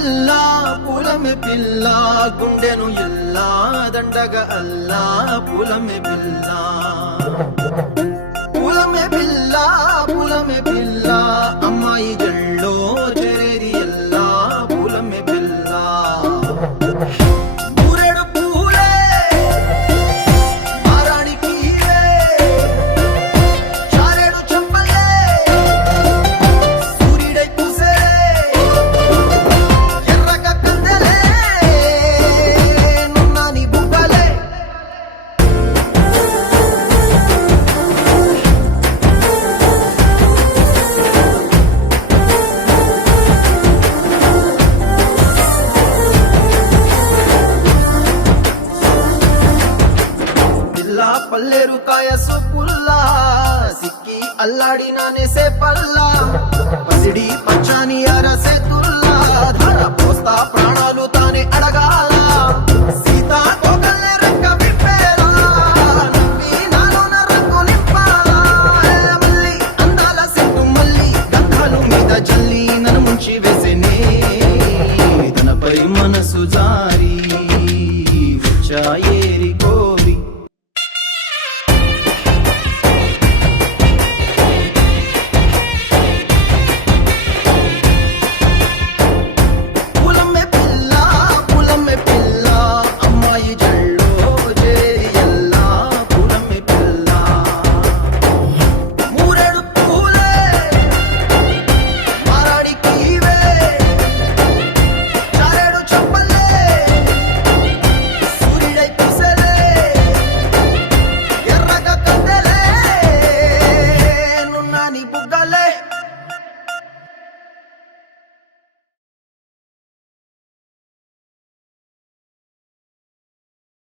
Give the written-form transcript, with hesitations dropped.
పిల్ల పూలమే పిల్ల గుండెను ఇల్లా దండగ అల్లా పూలమే పిల్ల పూలమే పిల్ల పూలమే పిల్ల అమ్మాయి జల్లో చేరేది ఎల్లా పూలమే పిల్ల మూరెడు పూలే మారాణి కీలే చారెడు చెంపలే సూర్యుడై పూసే ఎర్రగా కందెలే నున్నాని బుగ్గలే పిల్ల పల్లేరు కాయ సొప్పుల్లా సిక్కి అల్లాడినానే సే పల్లా పసిడి పచ్చాని అరసే తుల్లా ధర పోస్తా ప్రాణాలు తానే అడగాల సీతా